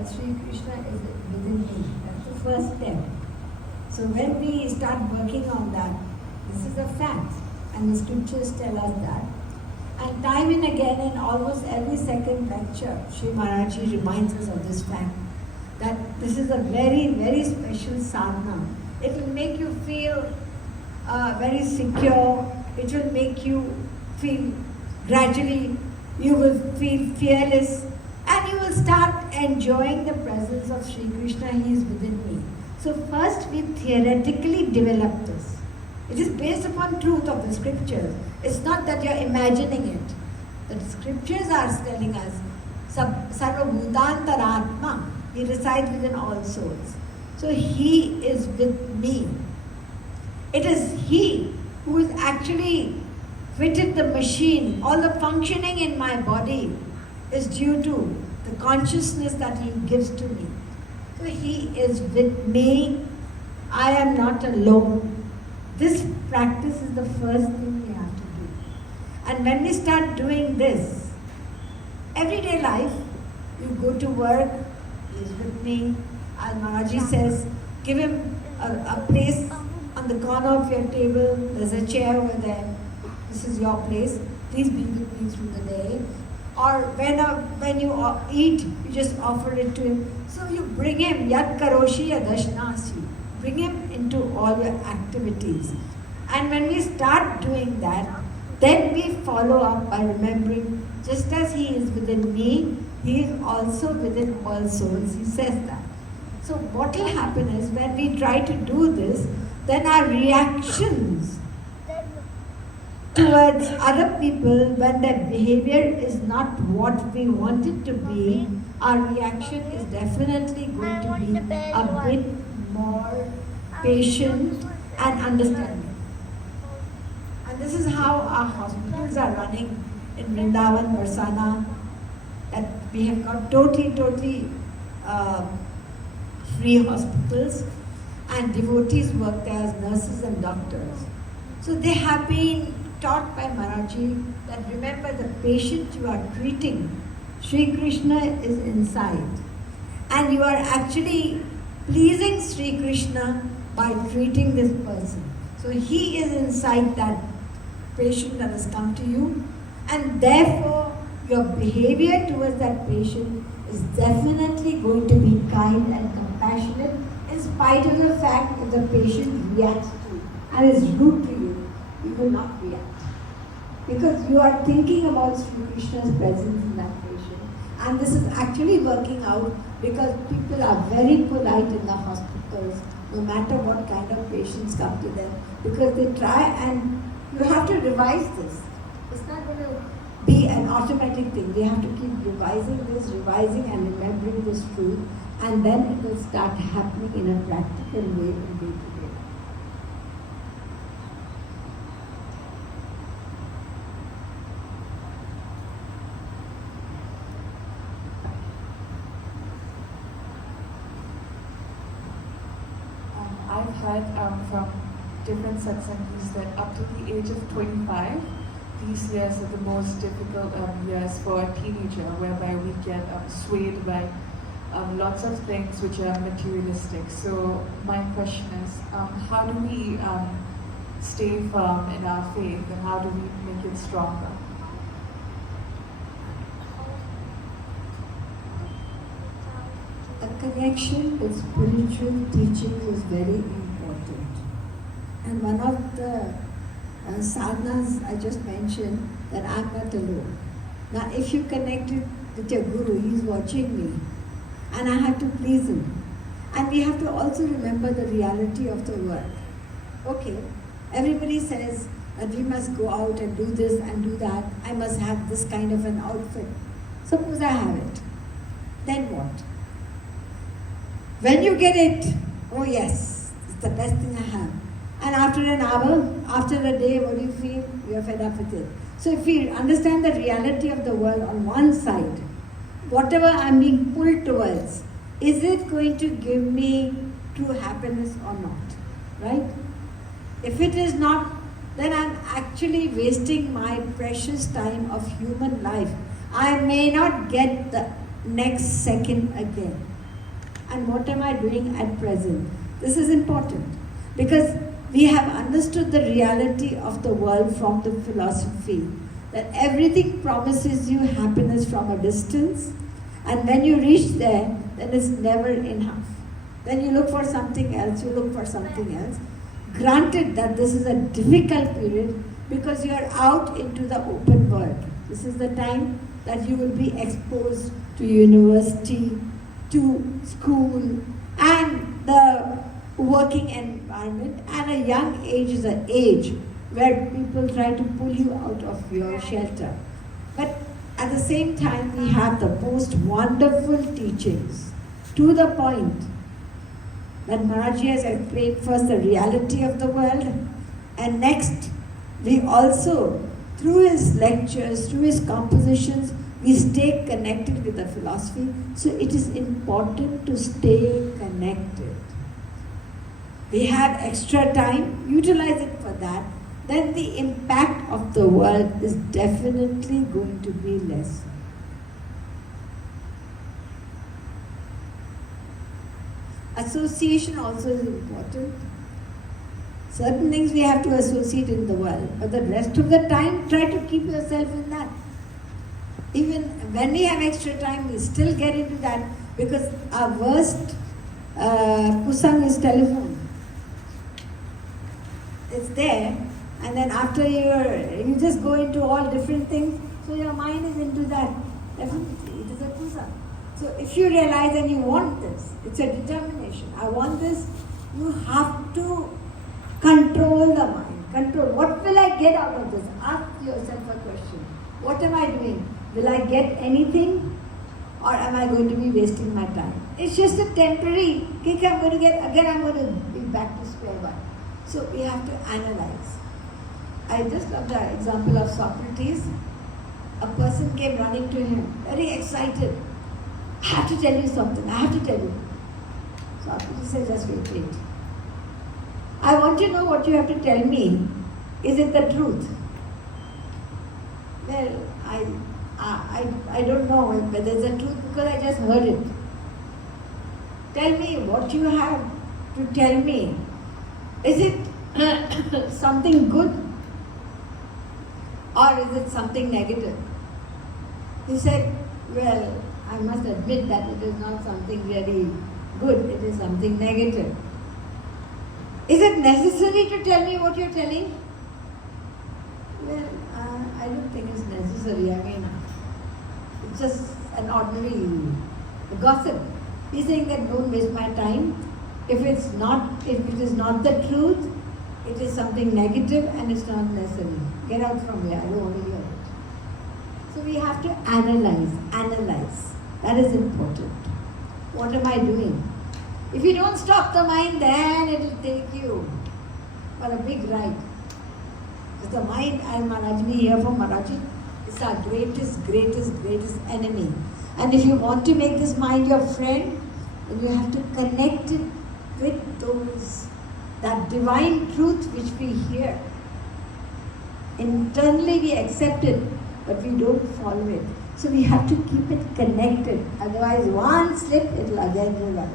that Sri Krishna is within me. That's the first step. So when we start working on that, this is a fact, and the scriptures tell us that. And time and again, in almost every second lecture, Shri Maharaji reminds us of this fact, that this is a very, very special sadhana. It will make you feel very secure. It will make you feel gradually, you will feel fearless, and you will start enjoying the presence of Shri Krishna. He is within me. So first we theoretically develop this. It is based upon truth of the scriptures. It's not that you're imagining it. The scriptures are telling us, Sarva Bhutantaratma, He resides within all souls. So He is with me. It is He who is actually fitted the machine. All the functioning in my body is due to the consciousness that He gives to me. So He is with me. I am not alone. This practice is the first thing we have to do. And when we start doing this, everyday life, you go to work, He is with me. And Maharaji says, give Him a place on the corner of your table. There's a chair over there. This is your place. Please be with me through the day. Or when you eat, you just offer it to Him. So you bring Him, Yat Karoshi Yadashnasi. Bring Him into all your activities. And when we start doing that, then we follow up by remembering, just as He is within me, He is also within all souls. He says that. So what will happen is, when we try to do this, then our reactions towards other people, when their behavior is not what we want it to be, our reaction is definitely going to be a bit more patient and understanding. And this is how our hospitals are running in Vrindavan, Barsana, that we have got totally free hospitals, and devotees work there as nurses and doctors. So they have been taught by Maharaji that, remember, the patient you are treating, Sri Krishna is inside. And you are actually pleasing Sri Krishna by treating this person. So He is inside that patient that has come to you, and therefore your behavior towards that patient is definitely going to be kind and compassionate, in spite of the fact that the patient reacts to you and is rude to you. You will not react, because you are thinking about Sri Krishna's presence in that patient. And this is actually working out, because people are very polite in the hospitals, no matter what kind of patients come to them, because they try, and you have to revise this. It's not going to be an automatic thing. We have to keep revising this, and remembering this truth, and then it will start happening in a practical way in day-to-day. I've heard from different satsangs that up to the age of 25, these years are the most difficult years for a teenager, whereby we get swayed by lots of things which are materialistic. So my question is, how do we stay firm in our faith, and how do we make it stronger? A connection with spiritual teachings is very important. And one of the sadhanas I just mentioned, that I'm not alone. Now if you connected with your Guru, he's watching me, and I have to please him. And we have to also remember the reality of the world. Okay, everybody says that we must go out and do this and do that. I must have this kind of an outfit. Suppose I have it. Then what? When you get it, oh yes, it's the best thing I have. And after an hour, after a day, what do you feel? You are fed up with it. So if we understand the reality of the world on one side, whatever I'm being pulled towards, is it going to give me true happiness or not? Right? If it is not, then I'm actually wasting my precious time of human life. I may not get the next second again? And what am I doing at present? This is important because we have understood the reality of the world from the philosophy that everything promises you happiness from a distance, and when you reach there, then it's never enough. Then you look for something else, you look for something else. Granted that this is a difficult period because you are out into the open world. This is the time that you will be exposed to university, to school, and the working environment. And a young age is an age where people try to pull you out of your shelter. But at the same time, we have the most wonderful teachings, to the point that Maharaji has explained first the reality of the world, and next we also, through his lectures, through his compositions, we stay connected with the philosophy. So it is important to stay connected. We have extra time, utilize it for that. Then the impact of the world is definitely going to be less. Association also is important. Certain things we have to associate in the world, but the rest of the time, try to keep yourself in that. Even when we have extra time, we still get into that because our worst kusang is telephone. It's there, and then after you just go into all different things, so your mind is into that. Definitely, it is a kusang. So if you realize and you want this, it's a determination. I want this, you have to control the mind. Control. What will I get out of this? Ask yourself a question. What am I doing? Will I get anything? Or am I going to be wasting my time? It's just a temporary kick I'm going to get. Again, I'm going to be back to square one. So we have to analyze. I just love the example of Socrates. A person came running to him, very excited. I have to tell you something. I have to tell you. Socrates said, just wait. I want to know what you have to tell me. Is it the truth? Well, I don't know whether it's the truth because I just heard it. Tell me what you have to tell me. Is it something good or is it something negative? He said, well, I must admit that it is not something really good, it is something negative. Is it necessary to tell me what you're telling? Well, I don't think it's necessary. I mean, it's just an ordinary gossip. He's saying that don't waste my time. If it is not the truth, it is something negative and it's not necessary. Get out from here. I don't want to hear it. So we have to analyze. That is important. What am I doing? If you don't stop the mind, then it will take you for a big ride. Because the mind, as Maharaj, we hear from Maharaj, is our greatest enemy. And if you want to make this mind your friend, then you have to connect it with that divine truth which we hear. Internally we accept it, but we don't follow it. So we have to keep it connected. Otherwise, one slip, it will again run.